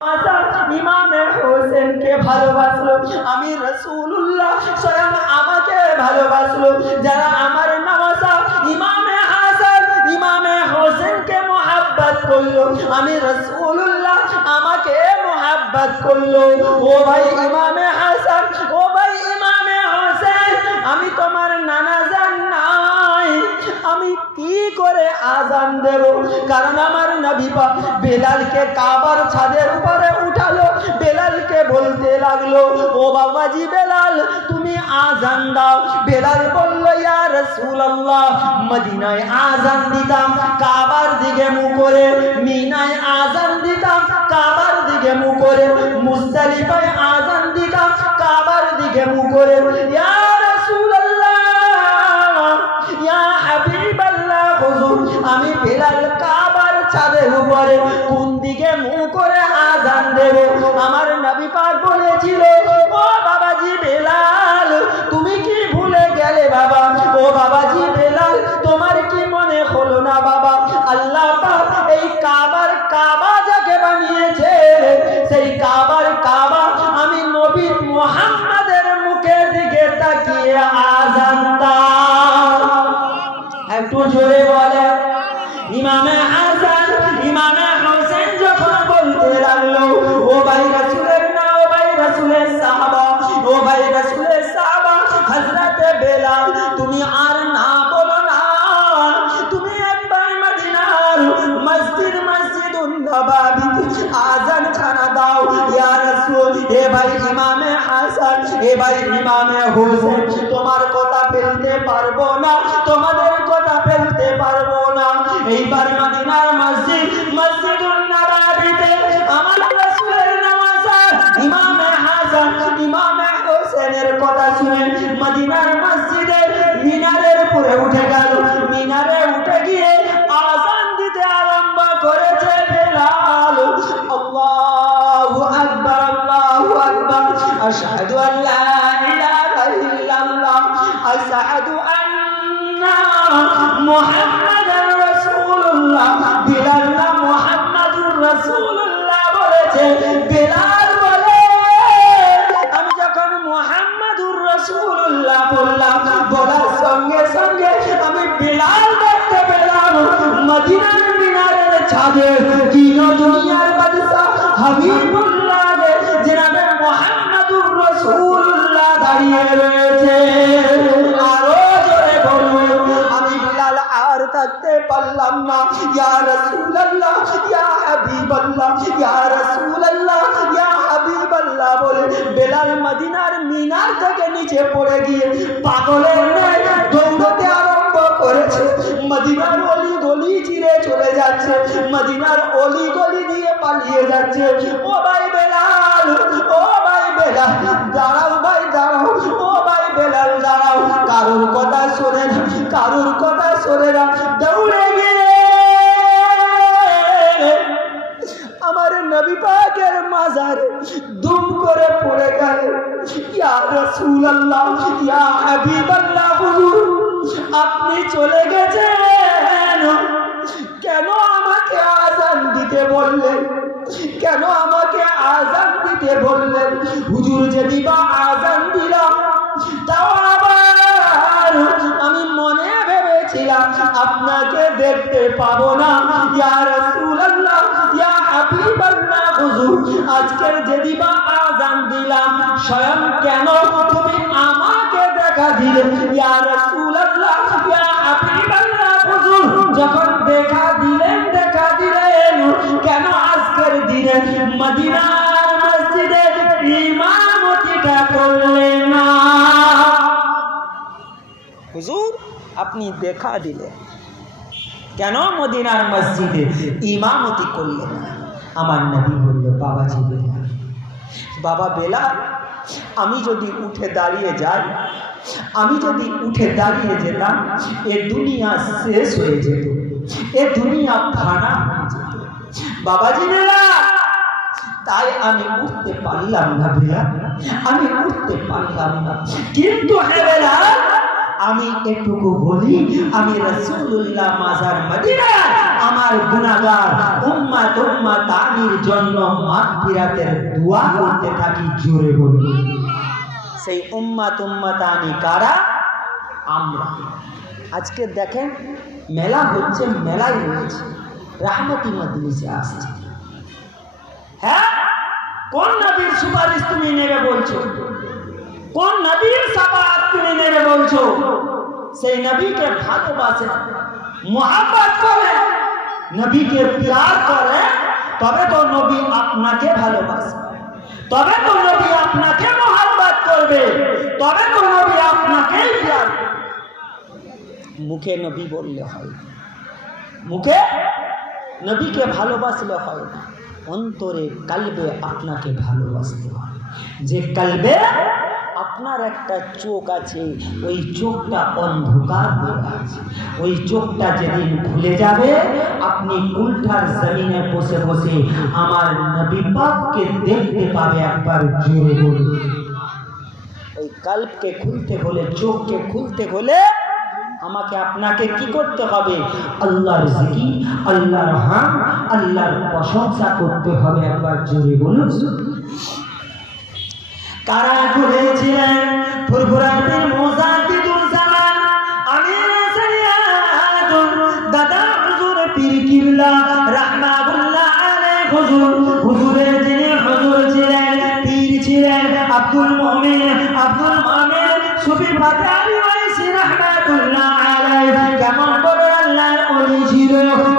ইমামে হোসেনকে ভালোবাসলো, আমি রাসূলুল্লাহ স্বয়ং আমাকে ভালোবাসলো। যারা আমার নওয়াজা ইমামে হাসান ইমামে হোসেনকে মোহাব্বত করলো, আমি রাসূলুল্লাহ আমাকে মোহাব্বত করলো। ও ভাই ইমামে হাসান, ও ভাই ইমামে হোসেন, আমি তোমার নানা জান নাই, আমি কি করে আজান দেব? কারণ আমার নবী পাক বেলালকে কাবার ছাদের উপরে উঠালো, বেলালকে বলতে লাগলো, ও বাবাজি বেলাল তুমি আজান দাও। বেলাল বলল, ইয়া রাসূলুল্লাহ, মদিনায় আজান দিতাম কাবার দিকে মুখ করে, মিনায় আজান দিতাম কাবার দিকে মুখ করে, মুজদালিফায় আজান দিতাম কাবার দিকে মুখ করে। ইয়া রাসূলুল্লাহ, ইয়া হাবিবাল্লাহ, হুজুর আমি বেলাল কাবার ছাদের উপরে কোন দিকে মুখ করে আজান দেব? আমার নবী পাক বলেছিল, ও বাবাজি বেলাল তুমি কি ভুলে গেলে বাবা? ও বাবাজি বেলাল তোমার কি মনে হলো না বাবা? আল্লাহ পাক এই কাবার কাবা যাকে বানিয়েছে, সেই কাবার কাবা আমি নবী মুহাম্মাদের মুখের দিকে তাকিয়ে আজান দাও। একটু জোরে বলে। ইমামে হাসান ইমামে হোসেন যখন বলতে লাগলো, ও ভাই রাসূলের না, ও ভাই রাসূলের সাহাবা, ও ভাই রাসূলের সাহাবা হযরতে বেলাল তুমি আর না বলো না, তুমি একবার মদিনার মসজিদুন নববী আজান খানা দাও। ইয়া রাসূল, এ ভাই ইমামে হাসান, এ ভাই ইমামে হোসেন তোমার কথা ফেলতে পারবো না, তোমাদের কথা ফেলতে পারবো না। এইবার মদিনার মসজিদুন নববীতে আমার রাসূলের নওয়াজা ইমামে হাসান ইমামে হোসেনের কথা শুনে মদিনার মসজিদের মিনারের উপরে উঠে গেল। মিনারে উঠে গিয়ে আযান দিতে আরম্ভ করেছে বেলাল। আল্লাহু আকবার, আল্লাহু আকবার, আশহাদু আল্লা ইলাহা ইল্লাল্লাহ, আশহাদু আন্না মুহাম্মাদার রাসূলুল্লাহ। বেলাল না মুহাম্মাদুর রাসূলুল্লাহ বলেছে। বেলাল বলে, আমি যখন মুহাম্মাদুর রাসূলুল্লাহ বললাম, বলার সঙ্গে সঙ্গে আমি বেলাল দেখতে পেলাম মদিনার মিনারের ছাদে তিন দুনিয়ার বাদশা হাবিবুল্লাহ জনাবে মুহাম্মাদুর রাসূলুল্লাহ দাঁড়িয়ে রয়েছে। আরো জোরে বলুন। আমি বেলাল আর থাকতে পারলাম না। ইয়া রাসূলুল্লাহ, ইয়া হাবিবাল্লাহ, ইয়া রাসূলুল্লাহ, ইয়া হাবিবাল্লাহ বলে বেলাল মদিনার মিনার থেকে নিচে পড়ে গিয়ে পাগলের ন্যায় দৌড়তে আরম্ভ করেছে। মদিনার অলি গলি চিরে চলে যাচ্ছে, মদিনার অলি গলি দিয়ে পালিয়ে যাচ্ছে। ও ভাই বেলাল, ও ভাই বেলাল দাঁড়াও, ভাই দাঁড়াও, ও ভাই বেলাল দাঁড়াও। কারোর কথা শোনে না, কারোর কথা শোনে না, দৌড়ে গিয়ে আমার নবী পাকের মাজারে দুম করে পড়ে গেল। ইয়া রাসূলুল্লাহ, ইয়া হাবিবাল্লাহ, হুজুর আপনি চলে গেছেন, কেন আমাকে আযান দিতে বললেন? কেন আমাকে আযান দিতে বললেন? হুজুর যদি বা আযান দিলাম, তাও আবার আমি মনে ভেবেছিলাম আপনাকে দেখতে পাবো না। ইয়া রাসূলুল্লাহ, ইয়া হাবিবাল্লাহ, হুজুর আজকের যদি বা আযান দিলাম, স্বয়ং কেন তুমি আমাকে দেখা দিলে? ইয়া রাসূলুল্লাহ, ইয়া হাবিবাল্লাহ, হুজুর যখন দেখা দিলেন কেন আজকের দিনে মদিনার মসজিদে ইমামতিটা করলেন না? হুজুর আপনি দেখা দিলেন, কেন মদিনার মসজিদে ইমামতি করলেন না? আমার নবী বলল, বাবাজি বেলাল, বাবা বেলাল আমি যদি উঠে দাঁড়িয়ে যাই, আমি যদি উঠে দাঁড়িয়ে যেতাম, এ দুনিয়া শেষ হয়ে যেত, এ দুনিয়া ফানা হয়ে যেত। বাবাজি বেলাল, তাই আমি উঠতে পারলাম না বেলাল, আমি উঠতে পারলাম না। কিন্তু হে বেলাল, আমি এটুকু বলি, আমি রাসূলুল্লাহ মাজার মদিনা আমার গুনাহগার উম্মতানির জন্য মাগফিরাতের দোয়া করতে থাকি। জোরে বলুন। সেই উম্মতানি কারা? আমরা। আজকে দেখেন মেলা হচ্ছে, মেলায় রয়েছে, রাহমতি মজলিসে আসছে। হ্যাঁ, কোন নবীর সুপারিশ তুমি নেবে বলছো? কোন নবীর শাফাআত তুমি নেবে বলছো? সেই নবীকে ভালোবাসে, মুহাব্বত করে, নবীকে প্যার করে, তবে তো নবী আপনাকে ভালোবাসে, তবে তো নবী আপনাকে মুহাব্বত করবে, তবে তো নবী আপনাকেই প্যার করবে। মুখে নবী বললে হয়, মুখে নবীকে ভালোবাসলে হয় না, অন্তরে কালবে আপনাকে ভালোবাসতে হয়। যে কালবে আপনার একটা চোখ আছে, ওই চোখটা অন্ধকার হয়ে আছে, ওই চোখটা যেদিন খুলে যাবে, আপনি উল্টার জমিনে বসে বসে আমার নবী পাককে দেখতে পাবে। একবার জোরে বলুন। ওই কালবকে খুলতে হলে, চোখকে খুলতে হলে আমাকে আপনাকে কি করতে হবে? আল্লাহর জিকির, আল্লাহর হাম, আল্লাহর প্রশংসা করতে হবে। একবার জোরে বলুন। কারা ঘুরেছিলেন? ফুরফুরাতুল মুজাদ্দিদুল জামান আমির শরিয়াত দাদা হুজুর পীর কিবলা রাহমাতুল্লাহ আলাইহি হুজুর। হুজুরের যিনি হুজুর ছিলেন, পীর ছিলেন আব্দুল মুমিন সুফি বাজারি ওয়াইসি রাহমাতুল্লাহ আলাইহি। কেমন বড় আল্লাহর ওলি ছিল!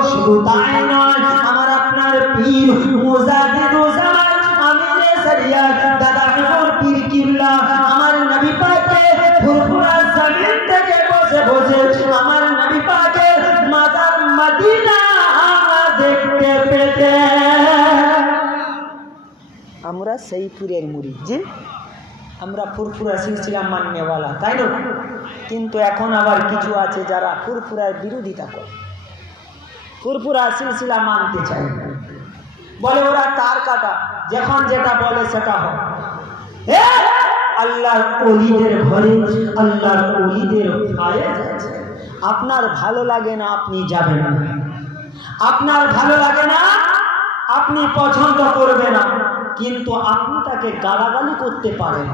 শুধু তাই নয়, আমার আপনার পীর মুজাদ্দিদুল জামান আমির শরিয়াত দাদা হুজুর পীর কিবলা আমার নবী পাকে ফুরফুরা জমিন থেকে বসে বসে আমার নবী পাকে মাজার মদিনা দেখতে পেতে। আমরা সেই পীরের মুরিদ, জি, আমরা ফুরফুরা সিলসিলা মাননেওয়ালা, তাই না? কিন্তু এখন আবার কিছু আছে যারা ফুরফুরার বিরোধিতা করে, ফুরফুরা সিলসিলা মানতে চায় না, বলে ওরা তার কাটা, যখন যেটা বলে সেটা হয়। আল্লাহর ওলিদের ঘরে, আল্লাহর ওলিদের ফায়েজ আছে। আপনার ভালো লাগে না, আপনি যাবেন না। আপনার ভালো লাগে না, আপনি পছন্দ করবেন না, কিন্তু আপনি তাকে গালাগালি করতে পারেন।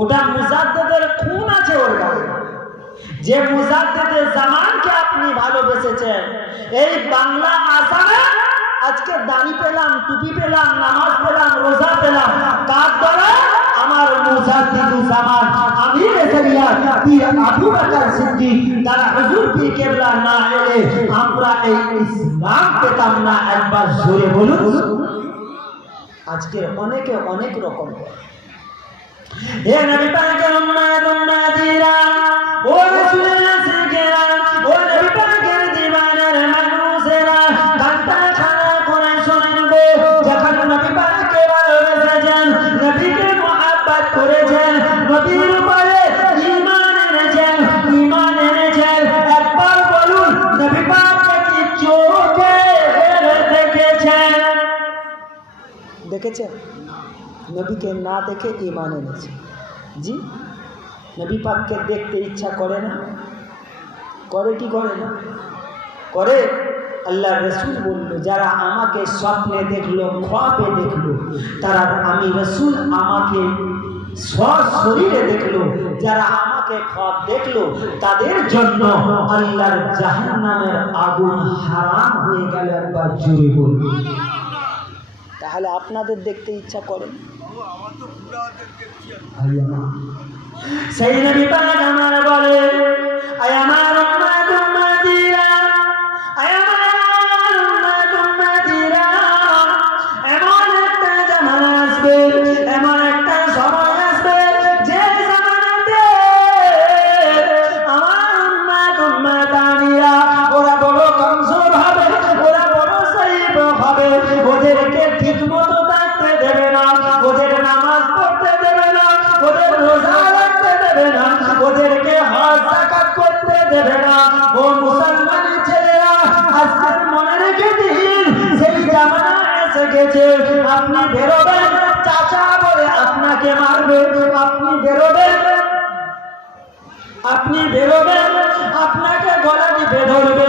ওটা মুজাদ্দিদের খুন আছে ওর গায়ে। যে মুজাদ্দিদের জামানকে আপনি ভালোবেসেছেন, এই বাংলা আসামে আজকে দাড়ি পেলাম, টুপি পেলাম, নামাজ পেলাম, রোজা পেলাম, কার দ্বারা? আমার মুজাদ্দিদুল জামান আমির শরিয়াত পীর আবু বকর সিদ্দিক দাদা হুজুর পীর কেবলা না এলে আমরা এই ইসলাম পেতাম না। একবার জোরে বলুন। আজকে অনেকে অনেক রকম করে। হে নবী পাকের উম্মতিরা, ও রাসূলের নাসিকেরা, ও নবী পাকের দিওয়ানার মানুষেরা, কানটা খাড়া করে শুনেন গো। যখন নবী পাককে ভালোবেসেছেন, নবীকে মুহাব্বত করেছেন, নবীর উপরে ঈমান এনেছেন, একবার বলুন নবী পাককে কি চোখে দেখেছেন? নবীকে না দেখে ঈমান এনেছে। জি, নবী পাককে দেখতে ইচ্ছা করে না? করে কি করে না? করে। আল্লাহ রসুল বলল, যারা আমাকে স্বপ্নে দেখলো, খ্বাবে দেখলো, তারা আমি রসুল আমাকে সশরীরে দেখলো। যারা আমাকে খ্বাব দেখলো, তাদের জন্য আল্লাহর জাহান্নামের আগুন হারাম হয়ে গেল। একবার জোরে বলুন। তাহলে আপনাদের দেখতে ইচ্ছা করে? সেই নবী পাক আমার বলে, আয় আমার উম্মতিরা, আয় আমার উম্মতিরা, এমন একটা জামানা আসবে, এমন একটা সময় আসবে, যে জামানাতে আমার উম্মতানিরা ওরা বড় কমজোর হবে, ওরা বড় সাইব হবে, ওদেরকে ঠিক মতো থাকতে দেবে না, ওদের নামাজ পড়তে দেবে না, ওদের রোজা রাখতে দেবে না, ওদেরকে হজ যাকাত করতে দেবে না। ও মুসলমান ছেলেরা, আজকে মনে রেখে দিন, সেই জামানা এসে গেছে। আপনি বেরোবেন, চাচা বলে আপনাকে মারবে। আপনি বেরোবেন, আপনাকে গলা টিপে ধরবে।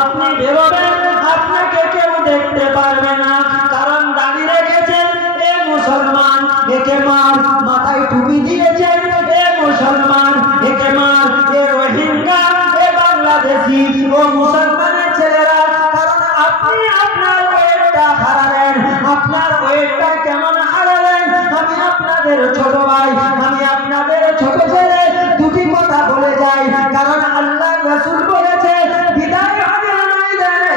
আপনি বেরোবেন, দেখতে পারবে না, কারণ দাড়ি রেখেছেন এ মুসলমান, একে মার। মাথায় টুপি দিয়েছেন এ মুসলমান, একে মার। এ রোহিঙ্গা, এ বাংলাদেশি, ও মুসলমানের ছেলেরা, কারণ আপনি আপনার ওয়েটটা হারালেন। আপনার ওয়েটটা কেমন হারালেন? আমি আপনাদের ছোট ভাই, আমি আপনাদের ছোট ছেলে, দুটি কথা বলে যাই। কারণ আল্লাহ রাসূল বলেছে, বিদায় হবে ময়দানে,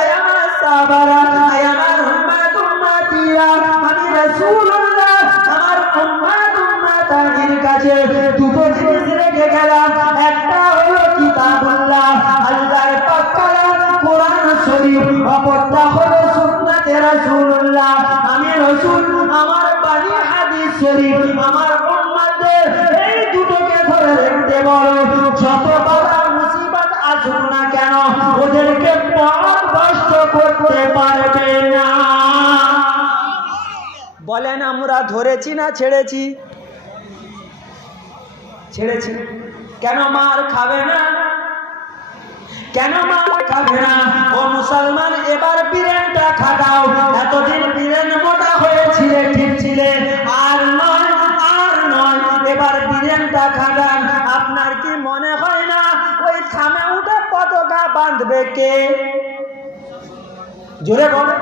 আয় আমার সাহাবারা, আয় আমার উম্মত উম্মতিরা, আমি রাসূলুল্লাহ আমার উম্মত উম্মতানির কাছে দুটো জিনিস রেখে গেলাম। একটা হলো কিতাবুল্লাহ, আল্লাহর পাক কালাম কোরআন শরীফ, অপরটা হলো সুন্নাতে রাসূলুল্লাহ। আমি রাসূল আমার বাণী হাদিস শরীফ, আমার উম্মতদের এই দুটোকে ধরে রাখতে বলো। যত বাধা মুসিবত আসুক না কেন, ওদেরকে পথভ্রষ্ট করতে পারবে না। বলেন আমরা ধরেছি না ছেড়েছি? ছেড়েছি। কেন মার খাবে না? কেন মার খাবে না? ও মুসলমান, এবার বীরেনটা খাটাও। এতদিন বীরেন মোটা হয়েছিলে, ঠিক ছিলে, আর নয়, আর নয়, এবার বীরেনটা খাটান। আপনার কি মনে হয় না ওই থামে উঠে পতাকা বাঁধবে কে? জোরে বলে।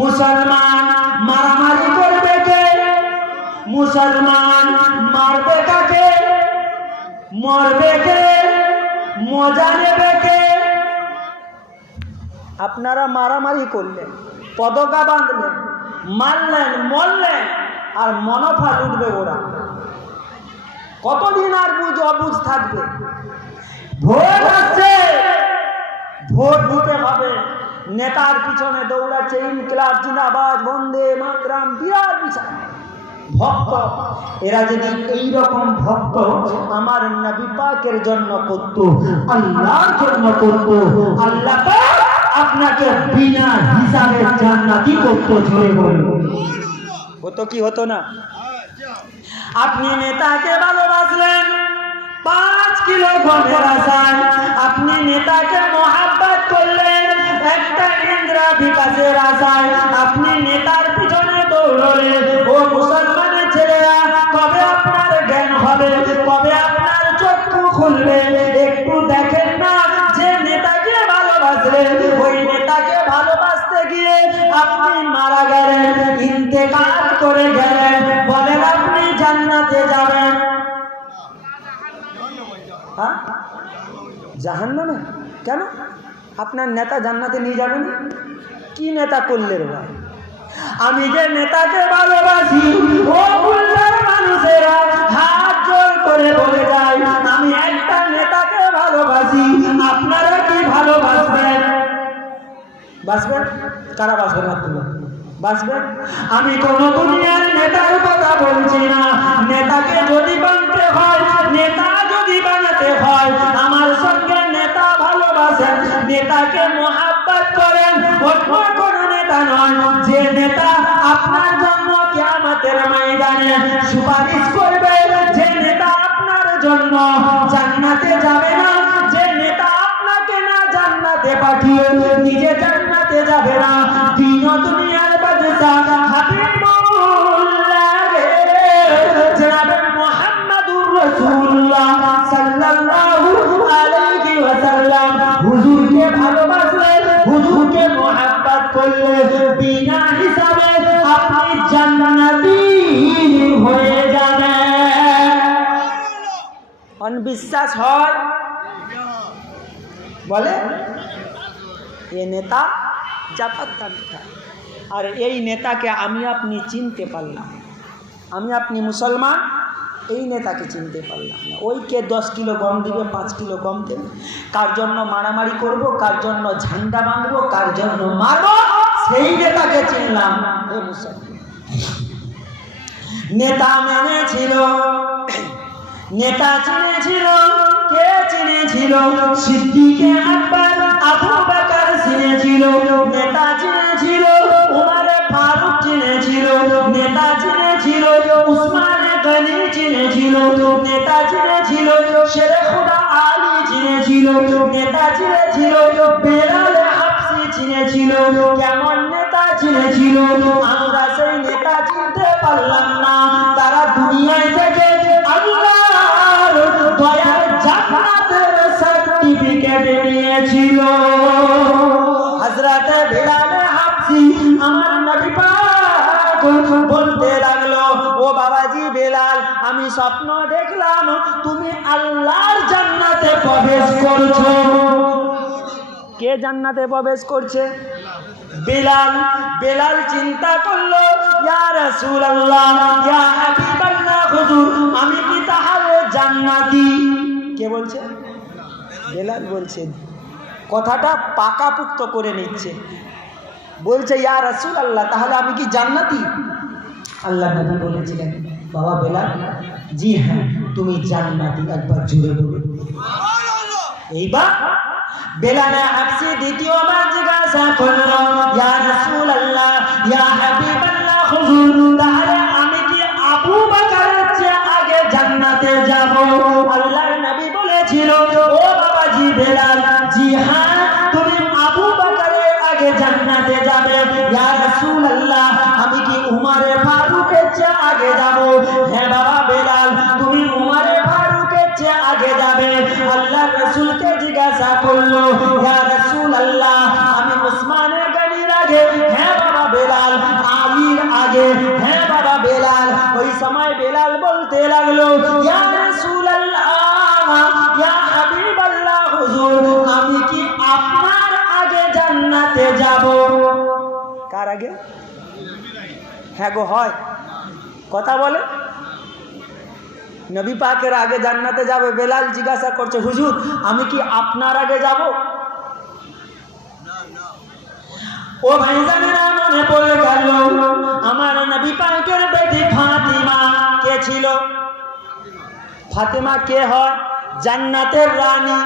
মুসলমান মারামারি করবে কে? মুসলমান মারবে কাকে? মরবে কে? মজা নেবে কে? আপনারা মারামারি করলেন, পতাকা বাঁধলেন, মারলেন, মরলেন, আর মনোফা লুটবে ওরা। কতদিন আর বুঝ অবুঝ থাকবে? ভোট আসছে, ভোট দিতে হবে। নেতার পিছনে দৌড়াচ্ছে, ইনকিলাব জিন্দাবাদ, বন্দে মাতরম, বিরাট বিচার ভক্ত। এরা যদি এইরকম ভক্ত আমার নবী পাকের জন্য করত, আল্লাহর জন্য করত, আল্লাহ পাক আপনাকে বিনা হিসাবে জান্নাতি করত। জোরে বলুন, হতো কি হতো না? আপনি নেতাকে ভালোবাসলেন 5 কিলো গমের আশায়, আপনি নেতাকে মহাব্বত করলেন একটা ইন্দ্রা বিকাশের আশায়, আপনি নেতার পিছনে দৌড়লেন। ও মুসলমানের ছেলেরা, কবে আপনার জ্ঞান হবে? কবে আপনার চক্ষু খুলবে? একটু দেখেন না, যে নেতাকে ভালোবাসলেন ওই নেতাকে ভালোবাসতে গিয়ে আপনি মারা গেলেন, ইন্তেকাল করে গেলেন। বলেন আপনি জান্নাতে যাবেন? হ্যাঁ, জাহান্নামে। কেন? আপনার নেতা জান্নাতে নিয়ে যাবেন? কি নেতা করলে রে ভাই? আমি যে নেতাকে ভালোবাসি, ও কুল্লার মানুষেরা হাত জোর করে বলে যায়, আমি একটা নেতাকে ভালোবাসি। আপনারা কি ভালোবাসবেন? বাসবেন? কারা বাসবেন? আপনারা বাসবেন? আমি কোন দুনিয়ার নেতার কথা বলছি না। নেতাকে যদি বানাতে হয়, নেতা যদি বানাতে হয়, আমার সঙ্গে নেতা ভালোবাসেন, নেতাকে মহাব্বত করেন। অন্য কোন নেতা নয়, যে নেতা আপনার জন্য কিয়ামতের ময়দানে সুপারিশ করবে, যে নেতা আপনার জন্য জান্নাতে যাবে না, যে নেতা আপনাকে না জান্নাতে পাঠিয়ে নিজে জান্নাতে যাবে না। দিন দুনিয়ার বাদশাহ হাবিবুল্লাহ জনাবে মুহাম্মদুর রাসূলুল্লাহ সাল্লাল্লাহু আলাইহি ওয়াসাল্লাম হুজুরকে ভালোবাসলে, হুজুরকে মহব্বত করলে, বিনা হিসাবে আপনি জান্নাতি হয়ে যাবেন। অনবিশ্বাস হয়? বলে এ নেতা জাপাত্তা নেতা, আর এই নেতাকে আমি আপনি চিনতে পারলাম। আমি আপনি মুসলমান, এই নেতাকে চিনতে পারলাম না। ওইকে 10 কিলো গম দিবে, 5 কিলো গম দেবে, কার জন্য মারামারি করব, কার জন্য ঝান্ডা বাঁধবো, কার জন্য মারবো, সেই নেতাকে চিনলাম। এ মুসলমান নেতা মেনেছিল, নেতা চিনেছিল। কে চিনেছিল? সিদ্দিকে আকবর, আবু বকর চিনেছিল। নেতা চিনেছিল উমরে ফারুক চিনেছিল। নেতা চিনেছিল উসমানে গনি চিনেছিল। নেতা চিনেছিল শেরে খুদা আলী চিনেছিল। নেতা চিনেছিল বেলাল হাবশি চিনেছিল, কেমন নেতা চিনেছিল, আমরা সেই নেতা চিনতে পারলাম না। তারা দুনিয়ায় থেকে আল্লাহর দয়ার জান্নাতের সার্টিফিকেট নিয়েছিল। হযরত বিলাল হাবশী আমার নবী পাক বলতে লাগলো, ও বাবাজি বেলাল, আমি স্বপ্ন দেখলাম তুমি আল্লাহর জান্নাতে প্রবেশ করছো। কে জান্নাতে প্রবেশ করছে? বেলাল। বেলাল চিন্তা করলো, ইয়া রাসূলুল্লাহ, ইয়া হাবিবাল্লাহ, হুজুর আমি কি তাহলে জান্নাতি? কে বলছে? বেলাল বলছে, কথাটা পাকাপুক্ত করে নিচ্ছে। বলছে, ইয়া রাসূলুল্লাহ, তাহলে আমি কি জান্নাতি? আল্লাহ নবী বলেছিলেন, বাবা বেলাল, জি হ্যাঁ তুমি জান্নাতি। একবার জোরে বলুন সুবহানাল্লাহ। এইবার বেলাল হাবশী দ্বিতীয়বার জিজ্ঞাসা করলো, ইয়া রাসূলুল্লাহ, ইয়া হাবিবাল্লাহ, হুজুর তাহলে আমি কি আবু বকরের চেয়ে আগে জান্নাতে যাব? আল্লাহর নবী বলেছিল, ও বাবাজি বেলাল, জি হ্যাঁ তুমি আবু বকরের আগে জান্নাতে যাবে। ইয়া রাসূলুল্লাহ, আমি কি উমরে ফারুকের চেয়ে আগে যাব? হ্যাঁ বাবা বেলাল, তুমি উমরে ফারুকের চেয়ে আগে যাবে। আল্লাহর রাসূলকে জিজ্ঞাসা করলো, ইয়া রাসূলুল্লাহ, আমি উসমানের গাড়ির আগে? হ্যাঁ বাবা বেলাল। আলীর আগে? হ্যাঁ বাবা বেলাল। ওই সময় বেলাল বলতে লাগলো, ইয়া রাসূলুল্লাহ, ইয়া হাবিবাল্লাহ, হুজুর আমি কি আপনার আগে জান্নাতে যাব? কার আগে? হ্যাঁ গো, হয় কথা বলে। নবী পাকের আগে জান্নাতে যাবে। বেলাল জিজ্ঞাসা করছে, হুজুর আমি কি আপনার আগে যাব? ও ভাইজানেরা, মনে পড়ে গেল আমার নবী পাকের বেটি ফাতিমা। কে ছিল? ফাতিমা কে হয়? জান্নাতের রানী,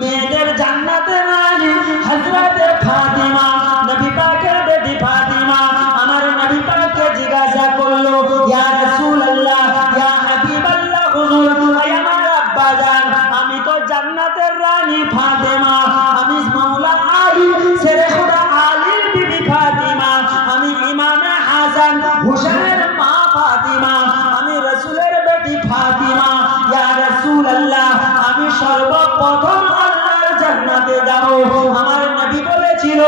মেয়েদের জান্নাতের রানী হযরতে ফাতিমা, নবী পাকের বেটি ফাতিমা। আমার নবী পাককে জিজ্ঞাসা করলো, ইয়া রাসূলুল্লাহ, ইয়া হাবিবাল্লাহ, হুজুর আমার আব্বা জান, আমি তো জান্নাতের রানী ফাতিমা, আমি মাওলা আলী শেরে খুদা আলীর বিবি ফাতিমা, আমি ইমামে হাসান হুসাইনের মা ফাতিমা, আমি রাসূলের বেটি ফাতিমা। ইয়া রাসূলুল্লাহ, আমি সর্বপ্রথম আল্লাহর জান্নাতে যাব। আমার নবী বলেছিল,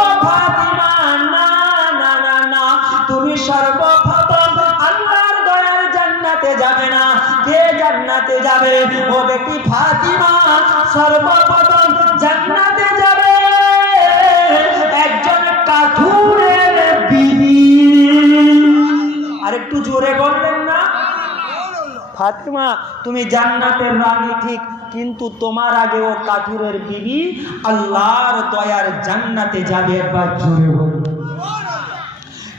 ও ফাতিমা, না না না না, তুমি সর্বপ্রথম আল্লাহর দয়ার জান্নাতে যাবে না। কে জান্নাতে যাবে? ও বেটি ফাতিমা সর্বপ্রথম জান্নাতে যাবে একজন কাঠুরের বিবি। আরেকটু জোরে বললেন না? ফাতিমা তুমি জান্নাতের রানী ঠিক, কিন্তু তোমার আগে ও কাঠুরের বিবি আল্লাহর দয়ার জান্নাতে যাবে। একবার জোরে বলুন।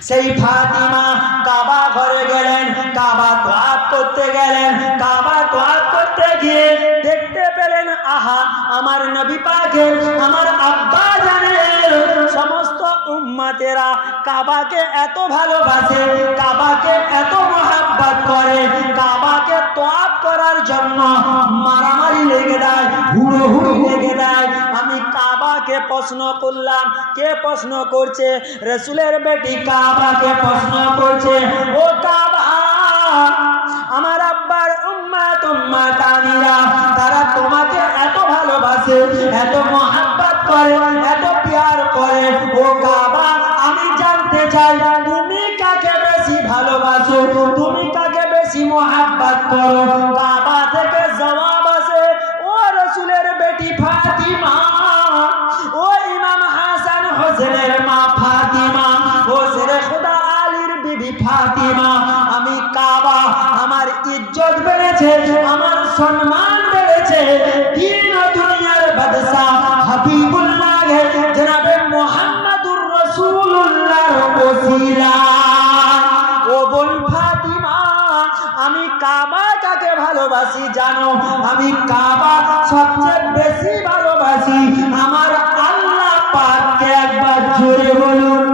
সেই ফাতিমা কাবা ঘরে গেলেন, কাবা তোয়াফ করতে গেলেন। কাবা তোয়াফ করতে গিয়ে দেখতে পেলেন, আহা আমার নবী পাকের, আমার আব্বা জানের সমস্ত উম্মতেরা কাবাকে এত ভালোবাসে, কাবাকে এত মহব্বত করে, কাবাকে তোয়াফ করার জন্য মারামারি লেগে দেয়, হুড়োহুড়ি লেগে দেয়। আমি কাবাকে প্রশ্ন করলাম, কে প্রশ্ন করছে? রাসূলের বেটি কাবাকে প্রশ্ন করছে, ও কাবা, আমার আব্বার উম্মাতানিরা তারা তোমাকে এত ভালোবাসে, এত মহব্বত করে, এত প্যার করে, ও কাবা আমি জানতে চাই তুমি কাকে বেশি ভালোবাসো, তুমি কাকে বেশি মহব্বত করো? কাবা থেকে জবাব আসে, ও রাসূলের বেটি ফাতিমা, ও ইমাম হাসান হোসেনের মা ফাতিমা, ও শেরে খুদা আলীর বিবি ফাতিমা। আমি কাবা, আমার ইজ্জত বেড়েছে, আমার সম্মান বেড়েছে, দিন ও দুনিয়ার বাদশা হাবিবুল্লাহ জনাবে মুহাম্মদুর রাসূলুল্লাহর ওসিলা। ও বোন ফাতিমা, আমি কাবা কাকে ভালোবাসি জানো? আমি কাবা সবচেয়ে বেশি ভালোবাসি আমার আল্লাহ পাককে। একবার জোরে বলুন।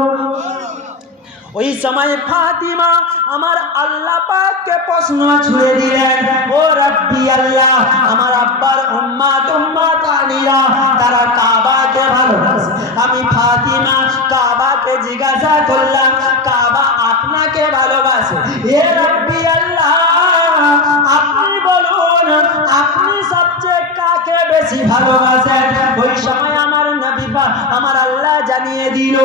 ও ওই সময় ফাতিমা আমার আল্লাহ পাককে প্রশ্ন ছুড়ে দিলেন, ও রব্বি আল্লাহ, আমার আব্বার উম্মাতানিরা তারা কাবাকে ভালোবাসে। আমি ফাতিমা কাবাকে জিজ্ঞাসা করলাম, কাবা আপনাকে ভালোবাসে? এ রব্বি আল্লাহ, আপনি বলুন, আপনি সবচেয়ে কাকে বেশি ভালোবাসেন? ওই সময় আমার নবী পাক, আমার আল্লাহ জানিয়ে দিল,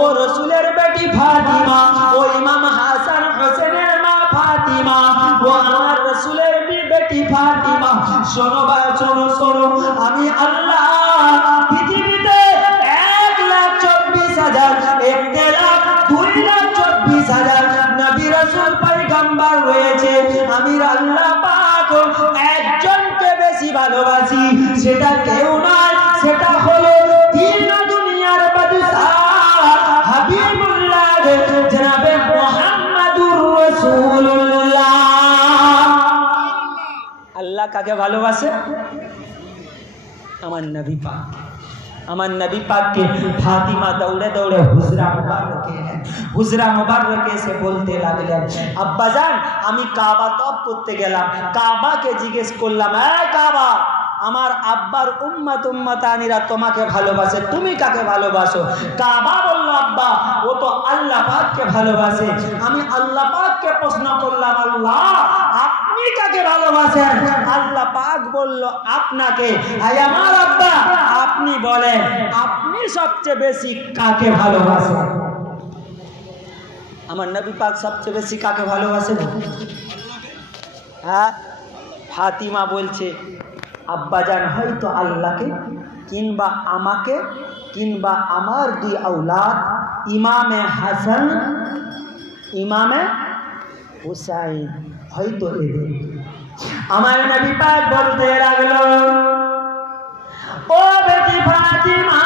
ও রাসূলের বেটি ফাতিমা, ও ইমাম হাসান হোসেনের মা ফাতিমা, ও আমার রাসূলের বেটি ফাতিমা। শোনো ভাই, শোনো, আমি আল্লাহ পৃথিবীতে 1,24,000, 1,24,000 নবী রাসূল পয়গম্বর রয়েছে, আমি আল্লাহ পাক একজনকে বেশি ভালোবাসি, সেটা কেউ নয়, সেটা হলো তিন দুনিয়ার বাদশাহ হাবিবুল্লাহ জনাবে মুহাম্মাদুর রাসূলুল্লাহ। আল্লাহ কাকে ভালোবাসে? আমার নবী পাক। আমার নবী পাককে ফাতিমা দৌড়ে দৌড়ে হুজরা মুবাররকে এসে বলতে লাগলেন, আব্বাজান, আমি কাবা তওয়াফ করতে গেলাম, কাবাকে জিজ্ঞেস করলাম, কাবা, আমার আব্বার উম্মাতানিরা তোমাকে ভালোবাসে, তুমি কাকে ভালোবাসো? কাবা বলল, আব্বা, ও তো আল্লাহ পাককে ভালোবাসে। আমি আল্লাহ পাককে প্রশ্ন করলাম, আল্লাহ আপনি কাকে ভালোবাসেন? আল্লাহ পাক বলল, আপনাকে। আয় আমার আব্বা, আপনি বলেন, আপনি সবচেয়ে বেশি কাকে ভালোবাসেন? আমার নবী পাক সবচেয়ে বেশি কাকে ভালোবাসেন? হ্যাঁ, ফাতিমা বলছে, আব্বাজান হয়তো আল্লাহকে, কিংবা আমাকে, কিংবা আমার দুই আওলাদ ইমামে হাসান, ইমামে হুসাইন, হয়তো এদের। আমার নবী পাক বলতে লাগলো, ও বেটি ফাতিমা,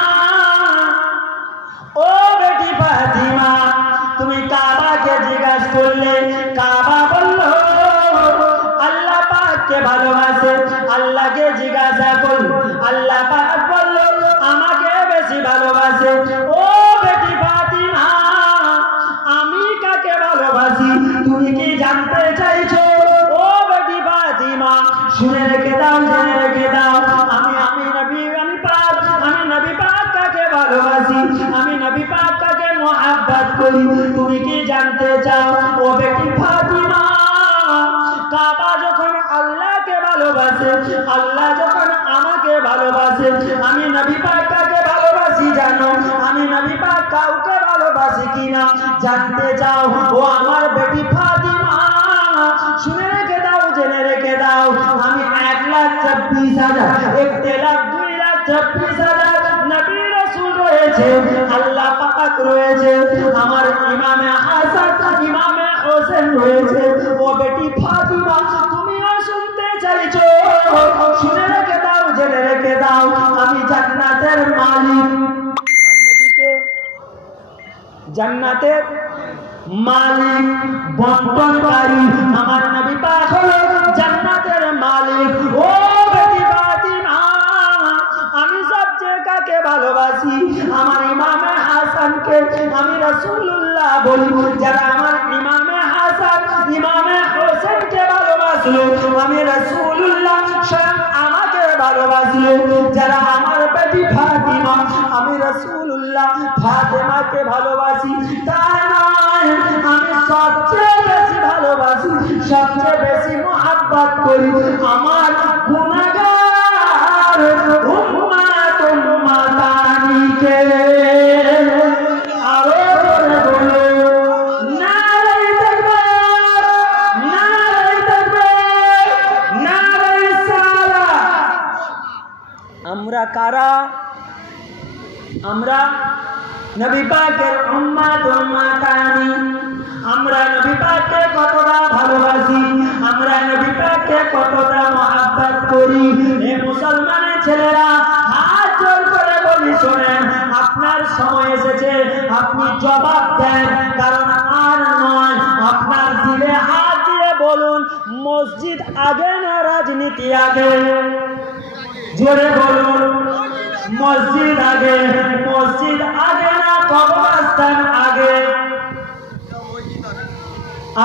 ও বেটি ফাতিমা, তুমি কাবাকে জিজ্ঞাসা করলে, কাবা বলল আল্লাহ পাককে ভালোবাসে। আল্লাহকে জিজ্ঞাসা করল, আল্লাহ পাক বলল আমাকে বেশি ভালোবাসে। ও বেটি ফাতিমা, আমি কাকে ভালোবাসি তুমি কি জানতে চাইছো? ও বেটি ফাতিমা, শুনে রেখে দাও, জেনে রেখে দাও, আমি নবী পাক কাকে ভালোবাসি, আমি নবী পাক কাকে মুহাব্বত করি, তুমি কি জানতে চাও? ও বেটি ফাতিমা, কাবা যখন আল্লাহকে ভালোবাসে, আল্লাহ যখন আমাকে ভালোবাসে, আমি নবী পাক কাকে ভালোবাসি জানো? আমি নবী পাক কাউকে ভালোবাসি কিনা জানতে চাও? ও আমার বেটি ফাতিমা, শুনে রেখে দাও, জেনে রেখে দাও, আমি 1,24,000, 1,02,24,000 নবী রাসূল রয়েছে, আল্লাহ পাক রয়েছে, আমার ইমামে হাসান, ইমামে হোসেন রয়েছে। ও বেটি ফাতিমা, তুমিও শুনতে চাইছো? শুনে রেখে দাও, জেনে রেখে দাও, আমি জান্নাতের মালিক। আমার নবীকে জান্নাতের মালিক, বন্টনকারী, আমার নবী পাক হলো জান্নাতের মালিক। ও বেটি ফাতিমা, আমি সবচেয়ে কাকে ভালোবাসি? আমার ইমামে হাসানকে আমি রাসূলুল্লাহ বলি। যারা আমার ইমামে হাসান, ইমামে হোসেনকে ভালোবাসলো, আমি রাসূলুল্লাহ স্বয়ং আমাকে ভালোবাসলো। যারা আমার বেটি ফাতিমা, আমি রাসূলুল্লাহ ফাতেমাকে ভালোবাসি। তা নয়, আমি সবচেয়ে বেশি ভালোবাসি, সবচেয়ে বেশি মুহাব্বত করি আমার গুনাহগার উম্মাতানিকে। আরো জোরে বলো, নারে তাকবীর, নারে তাকবীর, নারে সালাত। আমরা কারা? আমরা নবী পাকের উম্মাতানি। আমরা নবী পাককে কতটা ভালোবাসি, আমরা নবী পাককে কতটা মুহাব্বত করি। এ মুসলমানের ছেলেরা, হাত জোর করে বলি, শোনেন, আপনার সময় এসেছে, আপনি জবাব দেন, কারণ আর নয়। আপনার দিলে হাত দিয়ে বলুন, মসজিদ আগে না রাজনীতি আগে? জোরে বলুন, মসজিদ আগে, মসজিদ আগে না কবরস্থান আগে?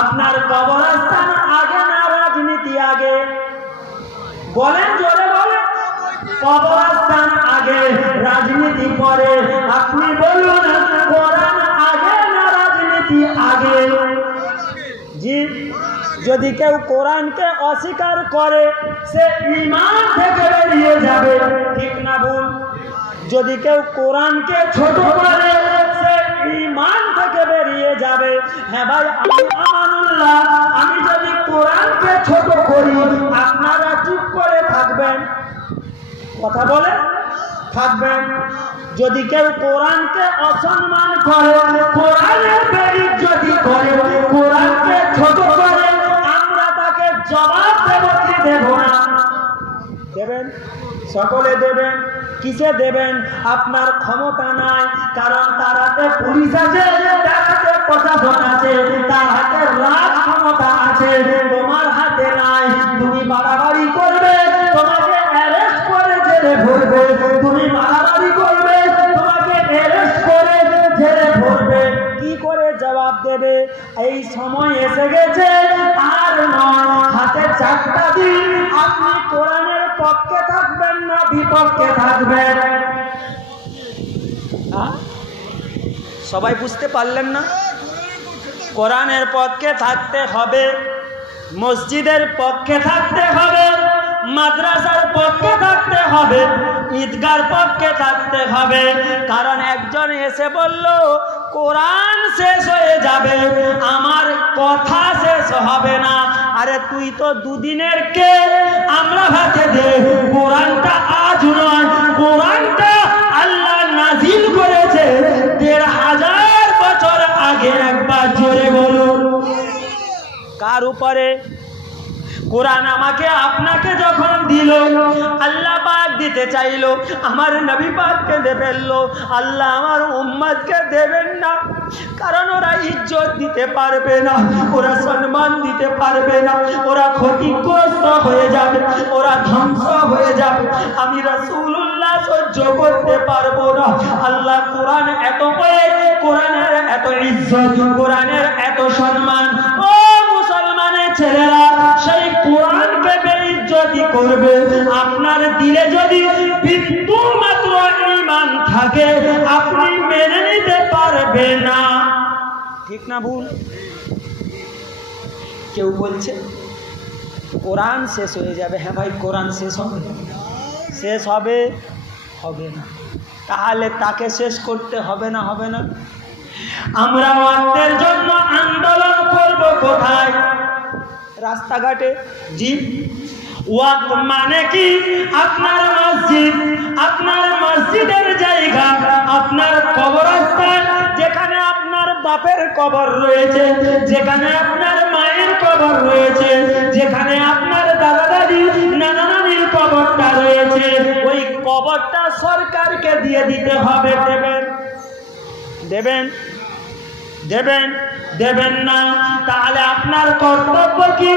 আপনার কবরস্থান আগে না রাজনীতি আগে? বলেন, জোরে বলেন। কবরস্থান আগে, রাজনীতি পরে। আপনি বলুন, কোরআন আগে না রাজনীতি আগে? জি, যদি কেউ কোরআনকে অস্বীকার করে সে ঈমান থেকে বেরিয়ে যাবে, ঠিক না ভুল? যদি কেউ কোরআনকে ছোট করে সে ঈমান থেকে বেরিয়ে যাবে। হ্যাঁ ভাই, আমি আমানুল্লাহ, আমি যদি কোরআনকে ছোট করি আপনারা চুপ করে থাকবেন? কথা বলে থাকবেন? যদি কেউ কোরআনকে অসম্মান করে, কোরআনের বেইজ্জতি করে, কোরআনকে ছোট করে, আমরা তাকে জবাব দেব কি দেব না? দেবেন, সকলে দেবেন। কিসে দেবেন? আপনার ক্ষমতা নাই, কারণ তার হাতে পুলিশ আছে, তার হাতে প্রশাসন আছে, তার হাতে রাজ ক্ষমতা আছে, তোমার হাতে নাই। তুমি বাড়াবাড়ি করবে, তোমাকে অ্যারেস্ট করে জেলে ভরবে। তুমি বাড়াবাড়ি করবে, তোমাকে অ্যারেস্ট করে জেলে ভরবে। কি করে জবাব দেবে? এই সময় এসে গেছে, আর নয়। হাতে 4টা দিন, আপনি কোরআনের পক্ষে থাকবেন না বিপক্ষে থাকবেন? সবাই বুঝতে পারলেন না? কোরআনের পক্ষে থাকতে হবে, মসজিদের পক্ষে থাকতে হবে, মাদ্রাসার পক্ষে থাকতে হবে, ঈদগার পক্ষে থাকতে হবে। কারণ একজন এসে বলল কোরআন শেষ হয়ে যাবে, আমার কথা শেষ হবে না। আরে তুই তো দুদিনের কে, আমরা ভাতে দে। কোরআনটা আজ নয়, কোরআনটা আল্লাহ নাজিল করেছে 1500 বছর আগে। একবার জোরে বলুন, কার উপরে? কোরআন আমাকে আপনাকে যখন দিল, আল্লাহ পাক দিতে চাইলো, আমার নবী পাককে দেবেনলো, আল্লাহ আমার উম্মতকে দেবেন না। কারণ ওরা ইজ্জত দিতে পারবে না, ওরা সম্মান দিতে পারবে না, ওরা ক্ষতিগ্রস্ত হয়ে যাবে, ওরা ধ্বংস হয়ে যাবে। আমি রাসূলুল্লাহ সহ্য করতে পারবো না। আল্লাহ কোরআন এত করে, কোরআনের এত ইজ্জত, কোরআনের এত সম্মান। ও মুসলমানের ছেলেরা, সেই কোরআনকে বেইজ্জতি করবে, আপনার দিলে যদি বিন্দু মাত্র ঈমান থাকে আপনি মেনে নিতে পারবেন না, ঠিক না ভুল? কেউ বলছে কোরআন শেষ হয়ে যাবে। হ্যাঁ ভাই, কোরআন শেষ হবে, শেষ হবে, হবে না। তাহলে তাকে শেষ করতে হবে না, হবে না? আমরা ওয়াক্তের জন্য আন্দোলন করব কোথায়? রাস্তাঘাটে। জি, ওয়াক্ত মানে কি? আপনার মসজিদ, আপনার মসজিদের জায়গা, আপনার কবরস্থান, যেখানে আপনার বাপের কবর রয়েছে, যেখানে আপনার মায়ের কবর রয়েছে, যেখানে আপনার দাদা দাদি নানা নানির কবরটা রয়েছে, ওই কবরটা সরকারকে দিয়ে দিতে হবে। দেবেন? দেবেন? দেবেন? দেবেন না? তাহলে আপনার কর্তব্য কি?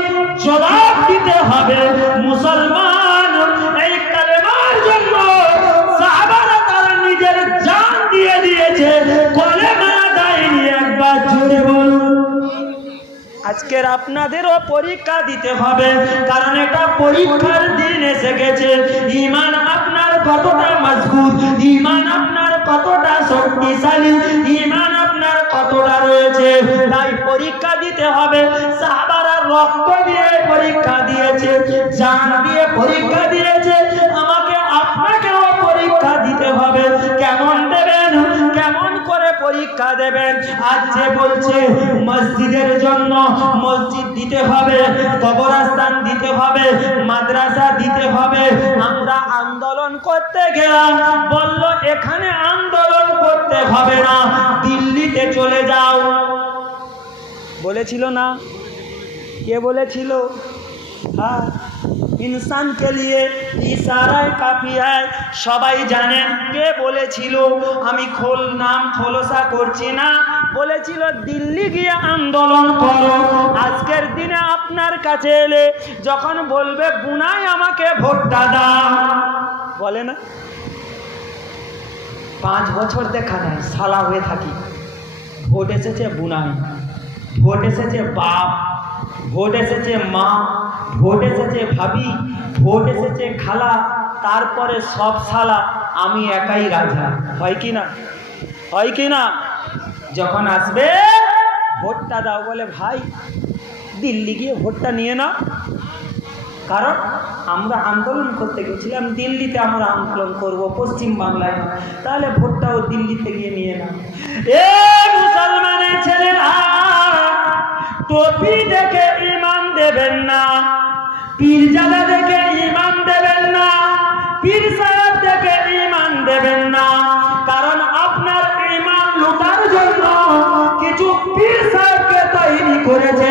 জবাব দিতে হবে। মুসলমান, এই কালেমার জন্য সাহাবারা তারা নিজের জান দিয়ে দিয়েছে, কলেমা দেয়নি। একবার জোরে বলুন। আজকের আপনাদেরও পরীক্ষা দিতে হবে, কারণ এটা পরীক্ষার দিন এসে গেছে। ঈমান আপনার কতটা মজবুত, ঈমান আপনার কতটা শক্তিশালী, ঈমান আপনার কতটা রয়েছে, তাই পরীক্ষা দিতে হবে। সাহাবারা রক্ত দিয়ে পরীক্ষা দিয়েছে, জান দিয়ে পরীক্ষা দিয়েছে, আমাকে আপনাকেও পরীক্ষা দিতে হবে। কেমন দেবেন? কেমন করে পরীক্ষা দেবেন? আজ যে বলছে মসজিদের জন্য মসজিদ দিতে হবে, কবরস্থান দিতে হবে, মাদ্রাসা দিতে হবে, আমরা আন্দোলন করতে গেলাম, বলল এখানে আন্দোলন করতে হবে না, দিল্লিতে চলে যাও। বলেছিল না? কে বলেছিল? হ্যাঁ, इंसान के लिए इशाराय काफी है। সবাই জানেন কে বলেছিল। আমি নাম খোলসা করছি না। বলেছিল দিল্লি গিয়ে আন্দোলন করো। আজকের দিনে আপনার কাছে এলে যখন বলবে বুনাই আমাকে ভোটটা দাও, বলে না? 5 বছর দেখা নাই, সালা হয়ে থাকি, ভোট এসেছে বুনাই, ভোট এসেছে বাপ, ভোট এসেছে মা, ভোট এসেছে ভাবি, ভোট এসেছে খালা, তারপরে সব শালা, আমি একাই রাজা। হয় কি না? হয় কি না? যখন আসবে ভোটটা দাও, বলে ভাই দিল্লি গিয়ে ভোটটা নিয়ে নাও। কারণ আমরা আন্দোলন করতে গেছিলাম দিল্লিতে, আমরা আন্দোলন করব পশ্চিম বাংলায়, তাহলে ভোটটাও দিল্লিতে গিয়ে নিয়ে নাও। এ মুসলমানের ছেলেরা, টুপি দেখে ইমান দেবেন না, পীরজাদা দেখে ইমান দেবেন না, পীর সাহেব দেখে ইমান দেবেন না। কারণ আপনার ইমান লুটার জন্য কিছু পীর সাহেবকে তৈরি করেছে,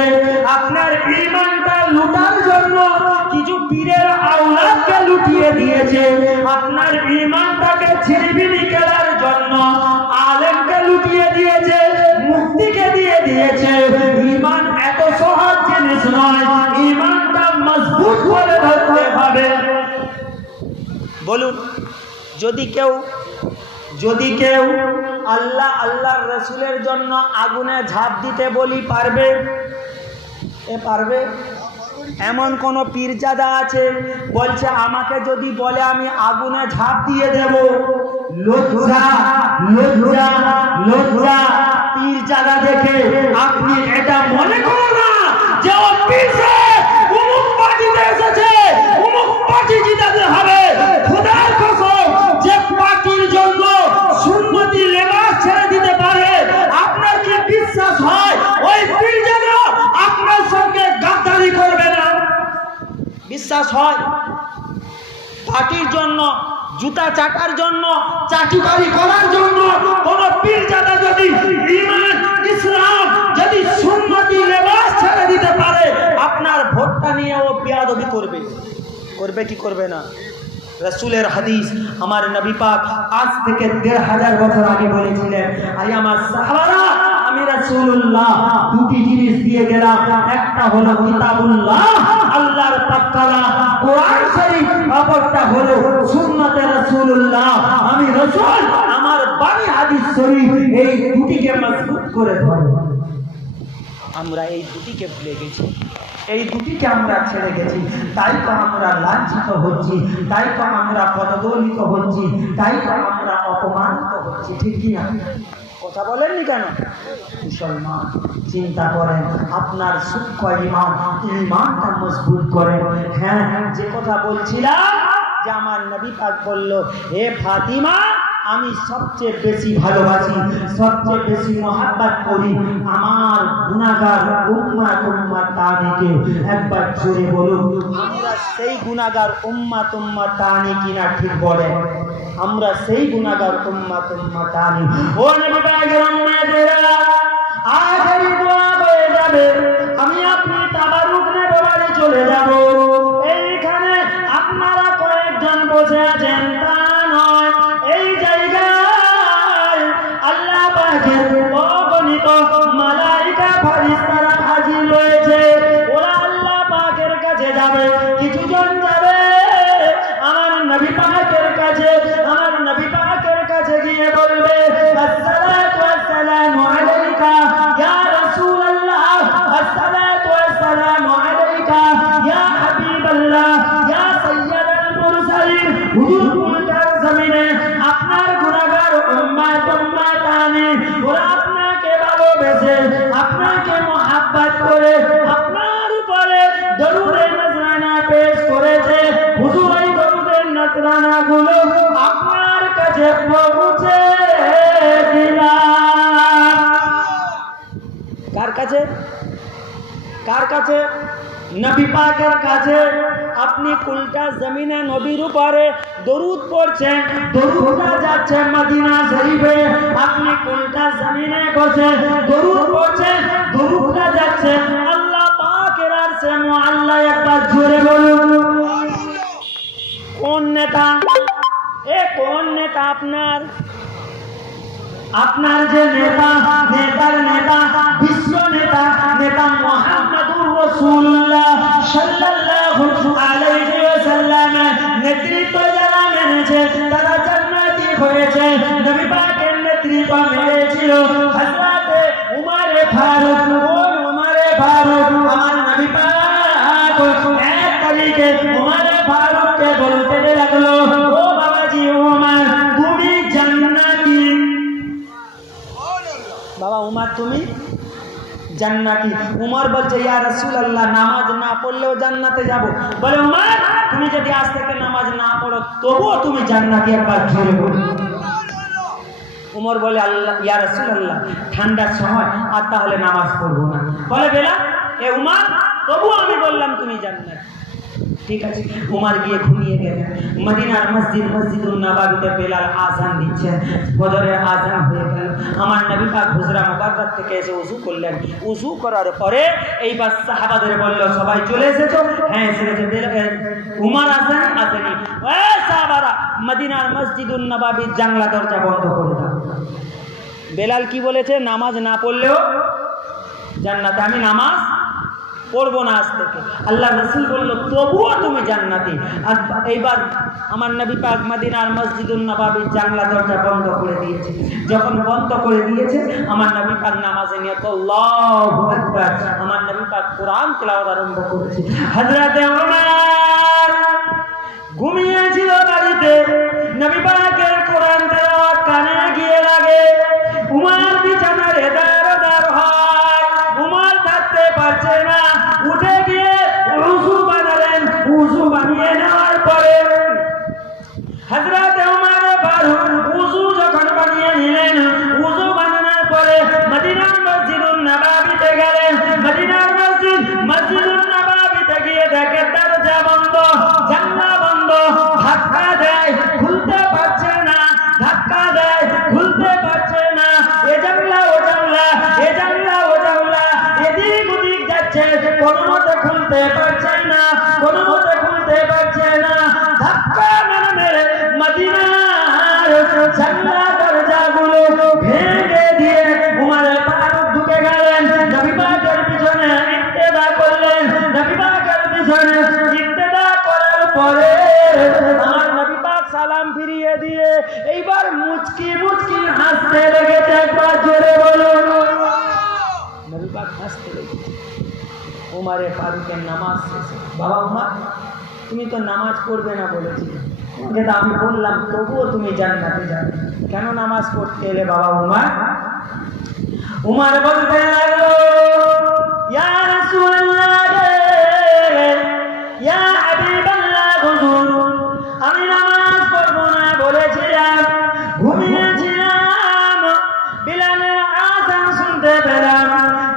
আপনার ইমানটা লুটার জন্য কিছু পীরের আওলাদকে লুটিয়ে দিয়েছে, আপনার ইমানটাকে ছিনিবিনি করার জন্য আলেমকে লুটিয়ে দিয়েছে, মুক্তিকে দিয়ে দিয়েছে। ইমান এত সহজ জিনিস নয়, ইমানটা মজবুত করে ধরতে হবে। বলুন, যদি কেউ আল্লাহ আল্লাহর রসুলের জন্য আগুনে ঝাঁপ দিতে বলি, পারবে? পারবে? এমন কোন পীরজাদা আছে বলছে আমাকে যদি বলে আমি আগুনে ঝাঁপ দিয়ে দেব? লজ্জা, লজ্জা, লজ্জা। পীরজাদা দেখে আপনি এটা মনে করো না যে ও পীর সাহেব অমুক পার্টিতে এসেছে, অমুক পার্টি জিতাতে হবে। খোদার কসম, যে পার্টির জন্য সুন্নতি লেবাস ছেড়ে দিতে পারে, আপনার কি বিশ্বাস হয় ওই পীরজাদা আপনার সঙ্গে গাদ্দারি করবে না? বিশ্বাস হয়? পার্টির জন্য, জুতা চাটার জন্য, চাটুকারি করার জন্য কোন পীরজাদা যদি ঈমান, ইসলাম, যদি সুন্নতি লেবাস ছেড়ে দিতে পারে, আপনার ভোটটা নিয়ে ও বেয়াদবি করবে। করবে কি করবে না? রাসূলের হাদিস, আমার নবী পাক আজ থেকে ১৫০০ বছর আগে বলেছিলেন, আই আমার সাহাবারা, আমি রাসূলুল্লাহ দুটি জিনিস দিয়ে গেলাম, একটা হলো কিতাবুল্লাহ, আল্লাহর পাক কালাম কোরআন শরীফ, অপরটা হলো সুন্নতে রাসূলুল্লাহ, আমি রাসূল আমার বাণী হাদিস শরীফ। এই দুটিকে মজবুত করে ধরো। আমরা এই দুটিকে ভুলে গেছি, এই দুটিকে আমরা ছেড়ে গেছি, তাই তো আমরা লাঞ্ছিত হচ্ছি, তাই তো আমরা পদদলিত হচ্ছি, তাই তো আমরা অপমানিত হচ্ছি। ঠিক কি না? কথা বলেননি কেন? মুসলমান চিন্তা করেন, আপনার সূক্ষ্ম ঈমান, ঈমানটা মজবুত করেন। হ্যাঁ, যে কথা বলছিলাম যে আমার নবী পাক বলল, হে ফাতিমা, আমি সবচেয়ে বেশি ভালোবাসি, সবচেয়ে বেশি মহব্বত করি আমার গুনাহগার উম্মত-উম্মতানিকে। একবার জোরে বলুন, আমরা সেই গুনাহগার উম্মত-উম্মতানি কিনা? ঠিক বলেন, আমরা সেই গুনাহগার উম্মত-উম্মতানি। ও নবী পাকের উম্মতেরা, আখেরি দোয়া হয়ে যাবে, আমি আপনি তাবারুক নেব, বাড়ি চলে যাব। এইখানে আপনারা কয়েকজন বসে আছেন তা নয়, এই জায়গায় আল্লাহ পাকের অগণিত মালাইকা ফেরেশতারা হাজির হয়েছে। ওরা আল্লাহ পাকের কাছে যাবে, কিছু জন যাবে আমার নবী পাকের কাছে, আমার নবী পাকের কাছে গিয়ে বলবে, আসসালাতু ওয়াসসালামু আলাইকা ইয়া রাসূলুল্লাহ, আসসালাতু ওয়াসসালামু আলাইকা ইয়া হাবিবাল্লাহ, ইয়া সাইয়্যিদাল মুরসালিন। হুজুর মুলকার জমিনে আপনার গুনাহগার উম্মত-উম্মতানি, ওরা আপনাকে ভালোবেসে, আপনাকে মহব্বত করে, আপনার উপরে দরুদে নজরানা পেশ করেছে। হুজুর এই দরুদে নজরানা গুলো আপনার কাছে পৌঁছে দিলাম। কার কাছে? কার কাছে? নবী পাকের কাছে। আপনি উল্টা জমিনে নবীর উপরে দরুদ পড়ছেন, দরুদটা যাচ্ছে মদিনা শরীফে। আপনি উল্টা জমিনে বসে দরুদ পড়ছেন, দরুদটা যাচ্ছে আল্লাহ পাকের আরশে মুআল্লা। একবার জোরে বলুন, কোন নেতা? কোন নেতা আপনার? আপনার যে নেতা, নেতার নেতা, বিশ্ব নেতা, নেতা মুহাম্মদুর রাসূলুল্লাহ সাল্লাল্লাহু আলাইহি ওয়াসাল্লাম নেতৃত্ব যারা মেনেছে তারা জান্নাতি হয়েছে। নবী পাকের নেতৃত্ব মেনেছিল হযরত উমর ফারুক। কোন এক তারিখে উমর ফারুককে বলতে লাগলো, ও বাবাজি উমর, তুমি জান্নাতি। বাবা উমর তুমি জান্নাতি। উমর বলছে, ইয়া রাসূলুল্লাহ, নামাজ না পড়লেও জান্নাতে যাব। বলে উমর, তুমি যদি আজ থেকে নামাজ না পড়ো তবুও তুমি জান্নাতি। একবার জোরে বলো। উমর বলে, আল্লাহ ইয়া রাসূলুল্লাহ, ঠান্ডার সময় আর তাহলে নামাজ পড়বো না। বলে বেলাল, এ উমর, তবুও আমি বললাম তুমি জান্নাতি। ঠিক আছে, উমর গিয়ে ঘুমিয়ে গেলেন। মদিনার মসজিদুন নববীতে বেলাল আযান দিচ্ছে, ফজরের আযান হয়ে গেল। আমার নবী পাক হুজরা মুবাররক থেকে এসে ওযু করলেন। ওযু করার পরে এইবার সাহাবাদের বলল, সবাই চলে এসেছো? হ্যাঁ এসেছে। উমর আযান আসেনি। এ সাহাবারা, মদিনার মসজিদুন নববীর জানলা দরজা বন্ধ করে দাও। বেলাল কি বলেছে? নামাজ না পড়লেও জান্নাতে। আমি নামাজ পড়বো না আজ থেকে। আল্লাহ রাসূল বলল, তবুও তুমি জান্নাতি। আর এইবার আমার নবী পাক মদিনার মসজিদুন নববীর জানলা দরজা বন্ধ করে দিয়েছে। যখন বন্ধ করে দিয়েছে, আমার নবী পাক নামাজে নিয়ত আল্লাহু আকবার, আমার নবী পাক কোরআন তেলাওয়াত আরম্ভ করেছে। হযরত ওমর ঘুমিয়েছিল বাড়িতে, নবী পাকের কোরআন তেলাওয়াত কানে গিয়ে লাগে। উমর বিছানার এধার-ওধার হয়, উমর থাকতে পারছে না, উঠে গিয়ে ওযু বানালেন। ওযু বানিয়ে নেওয়ার পরে হযরত ওমর ফারুক ওযু যখন বানিয়ে নিলেন, ওযু বানানোর পরে মদিনার মসজিদুন নববীতে গেলেন। মদিনার মসজিদুন নববীতে গিয়ে দেখে দরজা বন্ধ, জানলা বন্ধ। ধাক্কা দেয়, খুলতে পারছে না, ধাক্কা দেয়, খুলতে পারছে না। এ জানলা ও জানলা, এ জানলা ও জানলা, এদিক ওদিক যাচ্ছে, কোনো মতে খুলতে পারছে না, কোনো মতে খুলতে পারছে না। ধাক্কা মেরে মেরে মদিনার জানলা দরজাগুলো ভেঙে দিয়ে উমর ফারুক ঢুকে গেলেন। নবী পাকের পিছনে ইক্তেদা করলেন। নবী পাকের পিছনে ইক্তেদা করার পরে আমার নবী পাক সালাম ফিরিয়ে দিয়ে এইবার মুচকি মুচকি হাসতে লেগেছে। একবার জোরে বলুন। নবী পাক হাসতে লেগেছে। উমরে ফারুকের নামাজ শেষে, বাবা উমর, তুমি তো নামাজ পড়বে না বলেছিলে, যেটা আমি বললাম, তবুও তুমি জান্নাতে যাবে, কেন নামাজ পড়তে এলে বাবা উমর? উমর বলতে লাগলো, ইয়া রাসূলুল্লাহ, ইয়া হাবিবাল্লাহ, হুজুর, আমি নামাজ পড়বো না বলেছিলাম, ঘুমিয়েছিলাম। বিলালের আযান শুনতে পেলাম।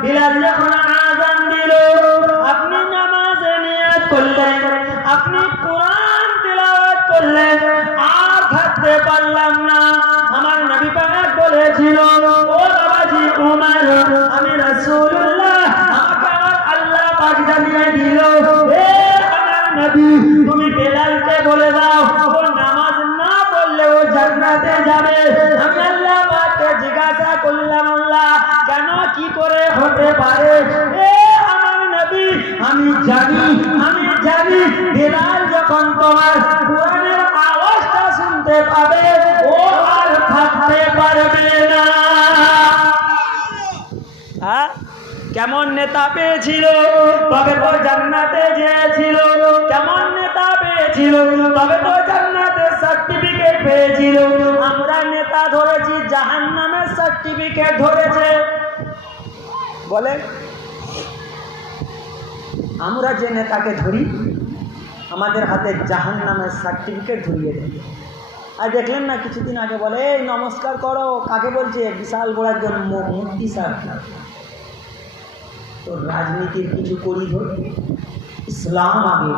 বিলাল যখন আযান দিল, আপনি নামাজে নিয়ত করলেন, আপনি কোরআন তেলাওয়াত করলেন, আর থাকতে পারলাম না। আমার নবী পাক বলেছিল, ও বাবাজি উমর, আমি রাসূলুল্লাহ, আমাকে আল্লাহ পাক জানিয়ে দিল, হে আমার নবী, তুমি বেলালকে বলে দাও, ও নামাজ না পড়লে ও জান্নাতে যাবে। আমি আল্লাহ পাককে জিজ্ঞাসা করলাম, আল্লাহ কেন, কি করে হতে পারে? এ আমার নবী, আমি জানি বেলাল যখন তোমার কোরআনের আওয়াজটা শুনতে পাবে, ও আর থাকতে পারবে না। কেমন নেতা পেয়েছিল, তবে তো জান্নাতে গিয়েছিল। কেমন নেতা পেয়েছিল, তবে তো জান্নাতের সার্টিফিকেট পেয়েছিল। আমরা নেতা ধরেছি, জাহান্নামের সার্টিফিকেট ধরেছে। বলে আমরা যে নেতাকে ধরি, আমাদের হাতে জাহান্নামের সার্টিফিকেট ধরিয়ে দেয়। আর দেখলেন না কিছুদিন আগে বলে, এই নমস্কার করো, কাকে বলছে? বিশাল বড় একজন মুফতি সাহেব। তো রাজনীতির কিছু করি ধরে, ইসলাম আগে,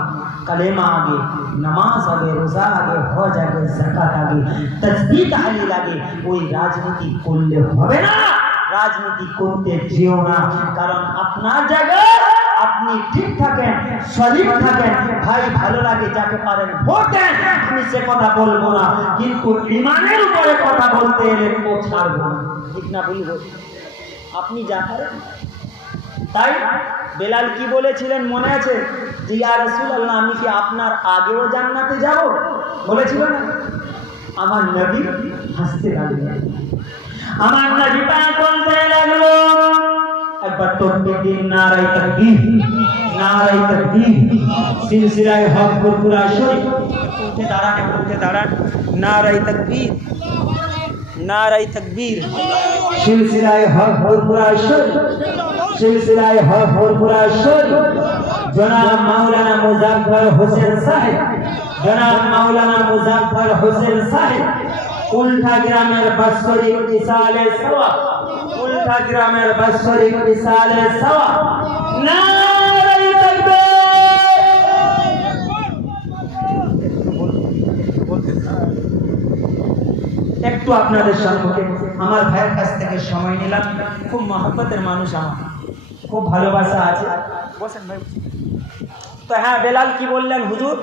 কালেমা আগে, নামাজ আগে, রোজা আগে, হজ আগে, যাকাত আগে, তাসবিহ তাহলিল আগে, ওই রাজনীতি করলে হবে না। রাজনীতি করতে যেও না, কারণ আপনার জায়গায় আপনি ঠিক থাকেন, সলিম থাকেন, ভাই ভালো লাগে, যাকে পারেন ভোট দেন, আমি সে কথা বলবো না, কিন্তু ইমানের উপরে কথা বলতে এলে ও ছাড়বো না। ঠিক না ভুল? আপনি যা করেন। তাই বেলাল কি বলেছিলেন মনে আছে? যে ইয়া রাসূলুল্লাহ, আমি কি আপনার আগেও জান্নাতে যাব? বলেছিল না? আমার নবী হাসতে লাগলেন। আমার নবী পাক বলতে লাগলো, একবার তাকবীর দিন, নারায়ে তাকবীর, নারায়ে তাকবীর। সিলসিলায়ে হক ফুরফুরা শরীফ, উঠে দাঁড়ান, নারায়ে তাকবীর, নারায়ে তাকবীর। সিলসিলায়ে হক ফুরফুরা শরীফ, সিলসিলায়ে হক ফুরফুরা শরীফ। জনাব মাওলানা মুজাফফর হোসেন সাহেব, জনাব মাওলানা মুজাফফর হোসেন সাহেব, উল্টা গ্রামের বাৎসরিক ইসালে সওয়াব, উল্টা গ্রামের বাৎসরিক ইসালে সওয়াব। নারায়ে তাকবীর। একটু আপনাদের সম্মুখে আমার ভাইয়ের কাছ থেকে সময় নিলাম। খুব মহব্বতের মানুষ, আমার খুব ভালোবাসা আছে। বসেন ভাই। তো হ্যাঁ, বেলাল কি বললেন? হুজুর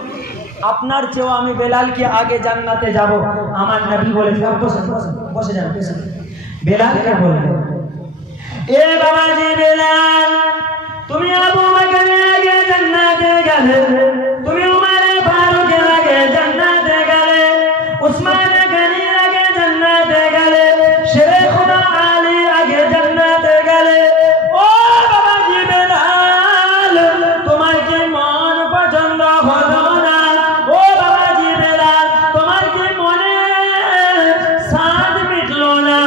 আপনার চেয়েও আমি বেলাল কি আগে জান্নাতে যাব, আমার নবী বলেছেন। বসে যান, বেলাল কে বললেন? এ বাবাজি বেলাল, তুমি আবু বকরের আগে জান্নাতে গেলে, তুমি উমরে ফারুকের আগে জান্নাতে গেলে, উসমান গনির আগে জান্নাতে গেলে, শেরে খুদা আলী আগে জান্নাতে গেলে। ও বাবাজি বেলাল, তোমার কি মন পছন্দ হলো না? ও বাবাজি বেলাল, তোমার কি মনে সাদ মিটলো না?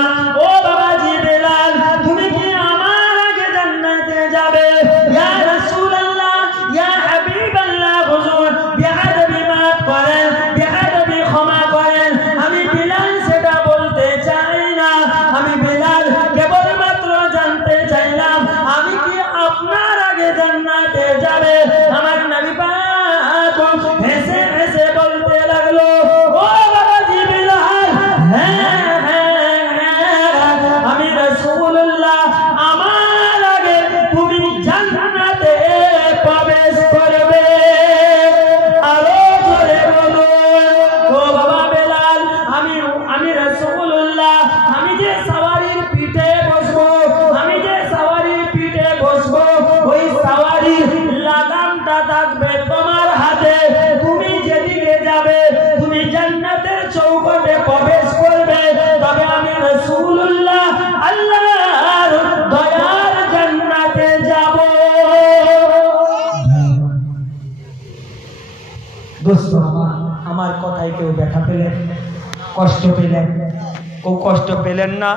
ও বাবাজি বেলাল, তুমি কি আমার আগে জান্নাতে যাবে? ইয়া রাসূলুল্লাহ, ইয়া হাবিবাল্লাহ, হুজুর বিআদবি মাফ করেন, বিআদবি ক্ষমা করেন। আমি বেলাল সেটা বলতে চাই না, আমি বেলাল কেবলমাত্র জানতে চাইলাম আমি কি আপনার আগে জান্নাতে যাবে? আমার নবী পাক হেসে হেসে বলতে লাগলো, ও বাবাজি বেলাল, আমি রাসূলুল্লাহ, আমার আগে তুমি জান্নাতে প্রবেশ করবে। আরো জোরে বলুন, ও বাবা বেলাল, আমি রাসূলুল্লাহ, আমি যে সওয়ারির পিঠে বসবো, আমি যে সওয়ারির পিঠে বসবো, ওই সওয়ারির লাগামটা থাকবে তোমার হাতে। তুমি যেদিকে যাবে, তুমি জান্নাতের চৌকাঠে প্রবেশ করবে। তবে আমি রাসূলুল্লাহ আল্লাহর দয়ার জান্নাতে যাব। দোস্ত আমার কথায় কেউ ব্যথা পেলেন, কষ্ট পেলেন? কেউ কষ্ট পেলেন না?